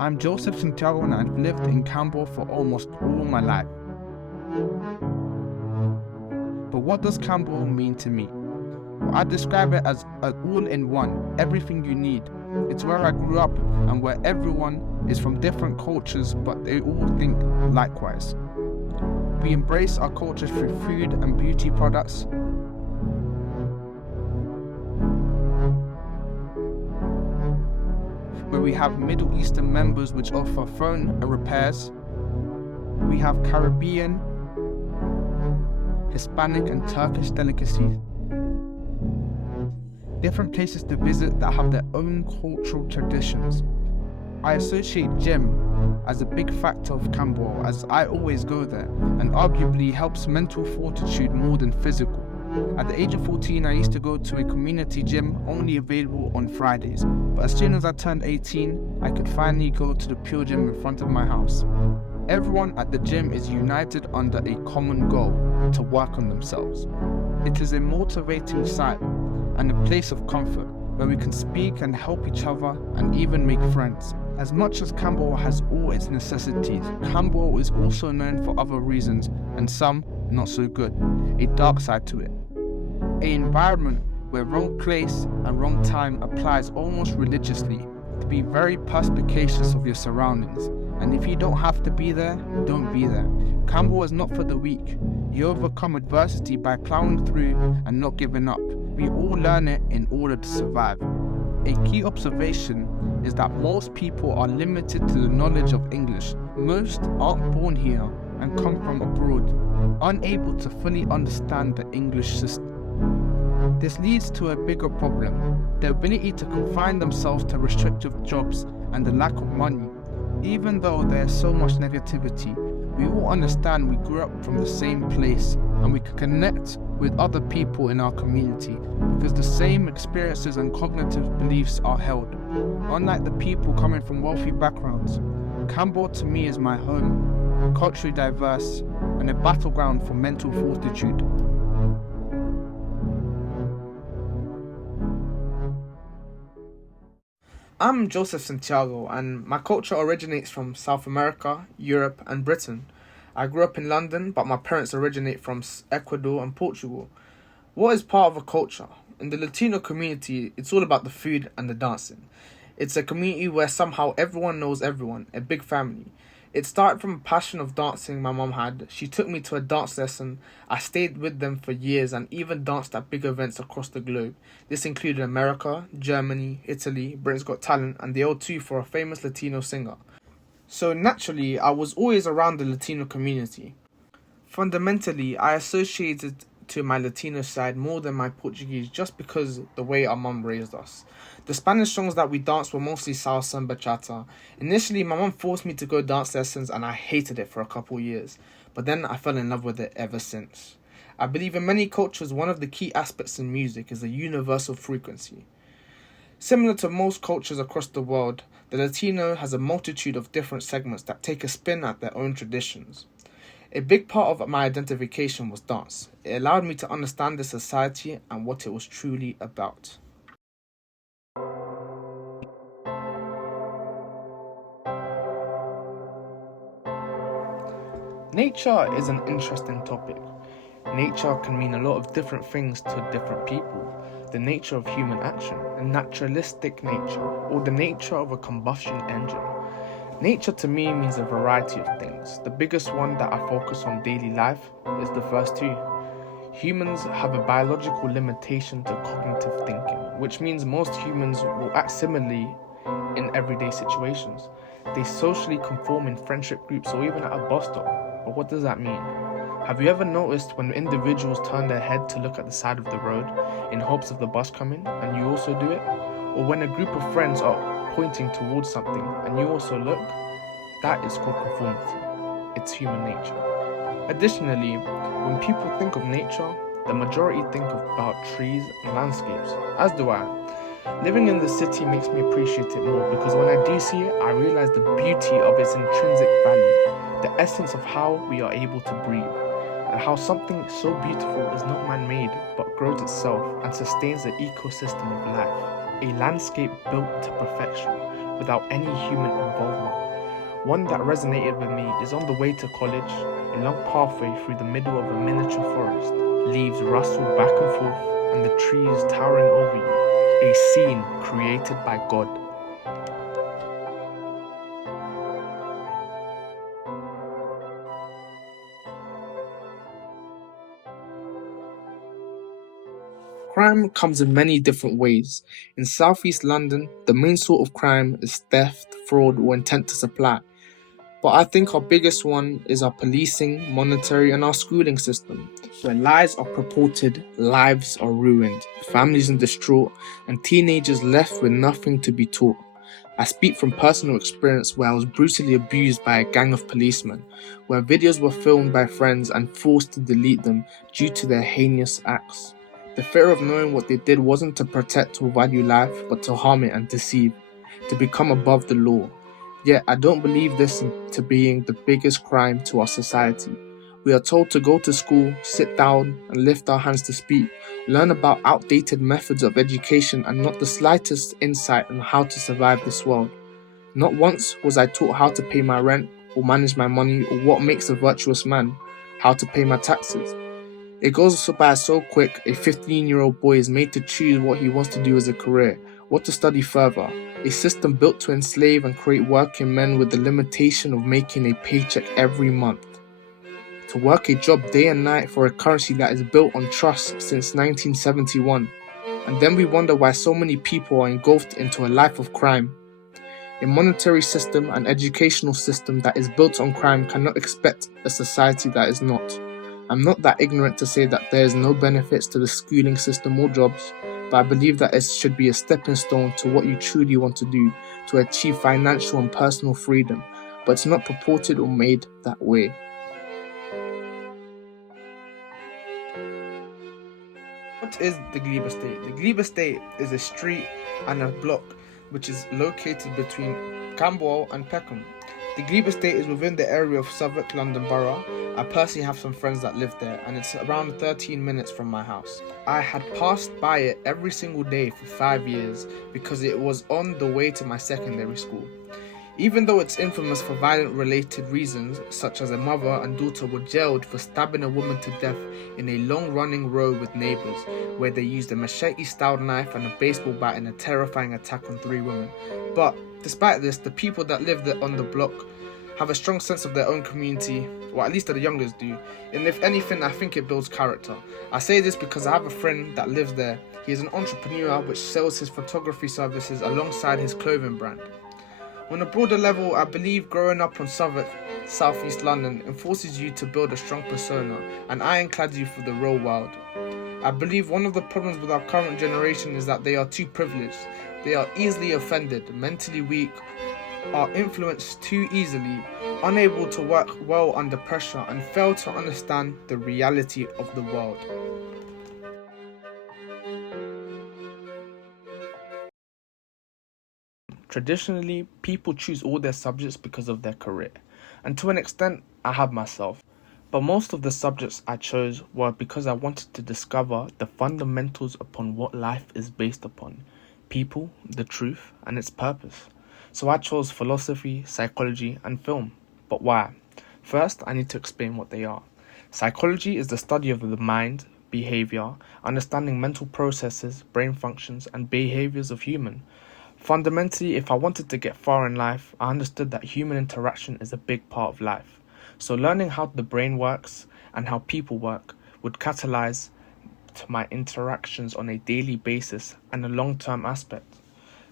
I'm Joseph Santiago and I've lived in Campbell for almost all my life. But what does Campbell mean to me? Well, I describe it as an all-in-one, everything you need. It's where I grew up and where everyone is from different cultures, but they all think likewise. We embrace our culture through food and beauty products, where we have Middle Eastern members which offer phone and repairs. We have Caribbean, Hispanic and Turkish delicacies. Different places to visit that have their own cultural traditions. I associate gym as a big factor of Campbell as I always go there and arguably helps mental fortitude more than physical. At the age of 14, I used to go to a community gym only available on Fridays, but as soon as I turned 18, I could finally go to the pure gym in front of my house. Everyone at the gym is united under a common goal, to work on themselves. It is a motivating sight and a place of comfort where we can speak and help each other and even make friends. As much as Campbell has all its necessities, Campbell is also known for other reasons and some not so good, a dark side to it. An environment where wrong place and wrong time applies almost religiously, to be very perspicacious of your surroundings. And if you don't have to be there, don't be there. Campbell is not for the weak. You overcome adversity by plowing through and not giving up. We all learn it in order to survive. A key observation is that most people are limited to the knowledge of English. Most aren't born here and come from abroad, unable to fully understand the English system. This leads to a bigger problem, the ability to confine themselves to restrictive jobs and the lack of money. Even though there's so much negativity, we all understand we grew up from the same place and we can connect with other people in our community because the same experiences and cognitive beliefs are held. Unlike the people coming from wealthy backgrounds, Campbell to me is my home, culturally diverse, and a battleground for mental fortitude. I'm Joseph Santiago, and my culture originates from South America, Europe, and Britain. I grew up in London, but my parents originate from Ecuador and Portugal. What is part of a culture? In the Latino community, it's all about the food and the dancing. It's a community where somehow everyone knows everyone, a big family. It started from a passion of dancing my mum had. She took me to a dance lesson. I stayed with them for years and even danced at big events across the globe. This included America, Germany, Italy, Britain's Got Talent, and the O2 for a famous Latino singer. So naturally, I was always around the Latino community. Fundamentally, I associated to my Latino side more than my Portuguese just because the way our mum raised us. The Spanish songs that we danced were mostly salsa and bachata. Initially, my mum forced me to go dance lessons and I hated it for a couple years, but then I fell in love with it ever since. I believe in many cultures, one of the key aspects in music is the universal frequency. Similar to most cultures across the world, the Latino has a multitude of different segments that take a spin at their own traditions. A big part of my identification was dance. It allowed me to understand the society and what it was truly about. Nature is an interesting topic. Nature can mean a lot of different things to different people. The nature of human action, a naturalistic nature, or the nature of a combustion engine. Nature to me means a variety of things. The biggest one that I focus on daily life is the first two. Humans have a biological limitation to cognitive thinking, which means most humans will act similarly in everyday situations. They socially conform in friendship groups or even at a bus stop. But what does that mean? Have you ever noticed when individuals turn their head to look at the side of the road in hopes of the bus coming and you also do it? Or when a group of friends are pointing towards something and you also look? That is called conformity. It's human nature. Additionally, when people think of nature, the majority think about trees and landscapes, as do I. Living in the city makes me appreciate it more because when I do see it, I realize the beauty of its intrinsic value, the essence of how we are able to breathe, and how something so beautiful is not man-made but grows itself and sustains the ecosystem of life. A landscape built to perfection, without any human involvement. One that resonated with me is on the way to college, a long pathway through the middle of a miniature forest. Leaves rustle back and forth, and the trees towering over you. A scene created by God. Crime comes in many different ways. In southeast London, the main sort of crime is theft, fraud, or intent to supply. But I think our biggest one is our policing, monetary, and our schooling system, where lies are purported, lives are ruined, families in distraught, and teenagers left with nothing to be taught. I speak from personal experience where I was brutally abused by a gang of policemen, where videos were filmed by friends and forced to delete them due to their heinous acts. The fear of knowing what they did wasn't to protect or value life, but to harm it and deceive, to become above the law. Yet I don't believe this to being the biggest crime to our society. We are told to go to school, sit down, and lift our hands to speak, learn about outdated methods of education and not the slightest insight on how to survive this world. Not once was I taught how to pay my rent, or manage my money, or what makes a virtuous man, how to pay my taxes. It goes by so quick, a 15-year-old boy is made to choose what he wants to do as a career, what to study further, a system built to enslave and create working men with the limitation of making a paycheck every month. To work a job day and night for a currency that is built on trust since 1971. And then we wonder why so many people are engulfed into a life of crime. A monetary system and educational system that is built on crime cannot expect a society that is not. I'm not that ignorant to say that there is no benefits to the schooling system or jobs, but I believe that it should be a stepping stone to what you truly want to do to achieve financial and personal freedom, but it's not purported or made that way. What is the Glebe Estate? The Glebe Estate is a street and a block which is located between Camberwell and Peckham. The Glebe Estate is within the area of Southwark, London Borough. I personally have some friends that live there, and it's around 13 minutes from my house. I had passed by it every single day for 5 years because it was on the way to my secondary school. Even though it's infamous for violent related reasons, such as a mother and daughter were jailed for stabbing a woman to death in a long-running row with neighbours, where they used a machete-styled knife and a baseball bat in a terrifying attack on 3 women. But despite this, the people that live on the block have a strong sense of their own community, or at least the youngers do, and if anything, I think it builds character. I say this because I have a friend that lives there. He is an entrepreneur which sells his photography services alongside his clothing brand. On a broader level, I believe growing up on Southwark, Southeast London, enforces you to build a strong persona and ironclads you for the real world. I believe one of the problems with our current generation is that they are too privileged. They are easily offended, mentally weak, are influenced too easily, unable to work well under pressure, and fail to understand the reality of the world. Traditionally, people choose all their subjects because of their career, and to an extent, I have myself. But most of the subjects I chose were because I wanted to discover the fundamentals upon what life is based upon, people, the truth, and its purpose. So I chose philosophy, psychology, and film. But why? First, I need to explain what they are. Psychology is the study of the mind, behavior, understanding mental processes, brain functions, and behaviors of human. Fundamentally, if I wanted to get far in life, I understood that human interaction is a big part of life. So learning how the brain works and how people work would catalyze to my interactions on a daily basis and a long-term aspect.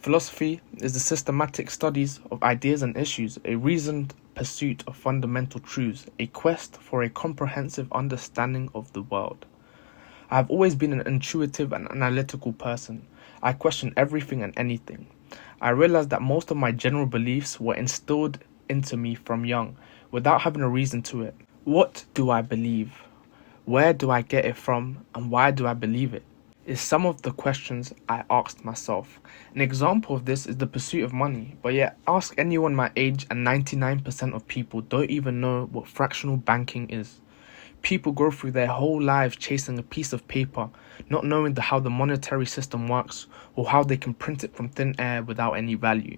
Philosophy is the systematic studies of ideas and issues, a reasoned pursuit of fundamental truths, a quest for a comprehensive understanding of the world. I have always been an intuitive and analytical person. I question everything and anything. I realized that most of my general beliefs were instilled into me from young, without having a reason to it. What do I believe? Where do I get it from? And why do I believe it? Is some of the questions I asked myself. An example of this is the pursuit of money, but yet ask anyone my age and 99% of people don't even know what fractional banking is. People go through their whole lives chasing a piece of paper, not knowing how the monetary system works or how they can print it from thin air without any value.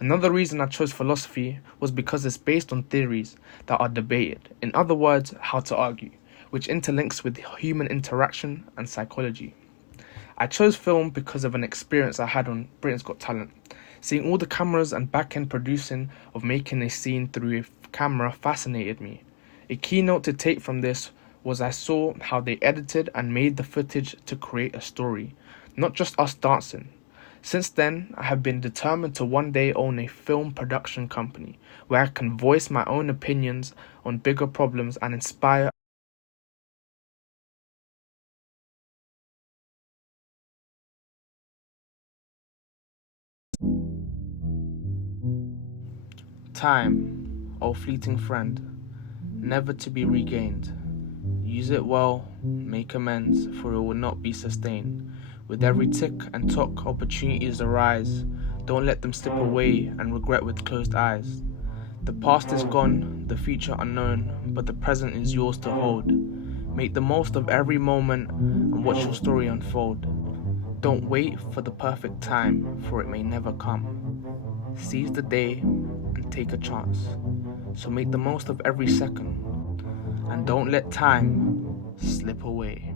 Another reason I chose philosophy was because it's based on theories that are debated, in other words, how to argue, which interlinks with human interaction and psychology. I chose film because of an experience I had on Britain's Got Talent. Seeing all the cameras and back-end producing of making a scene through a camera fascinated me. A keynote to take from this was I saw how they edited and made the footage to create a story, not just us dancing. Since then, I have been determined to one day own a film production company where I can voice my own opinions on bigger problems and inspire. Time, oh fleeting friend, never to be regained. Use it well, make amends, for it will not be sustained. With every tick and tock, opportunities arise. Don't let them slip away and regret with closed eyes. The past is gone, the future unknown, but the present is yours to hold. Make the most of every moment and watch your story unfold. Don't wait for the perfect time, for it may never come. Seize the day and take a chance. So make the most of every second, and don't let time slip away.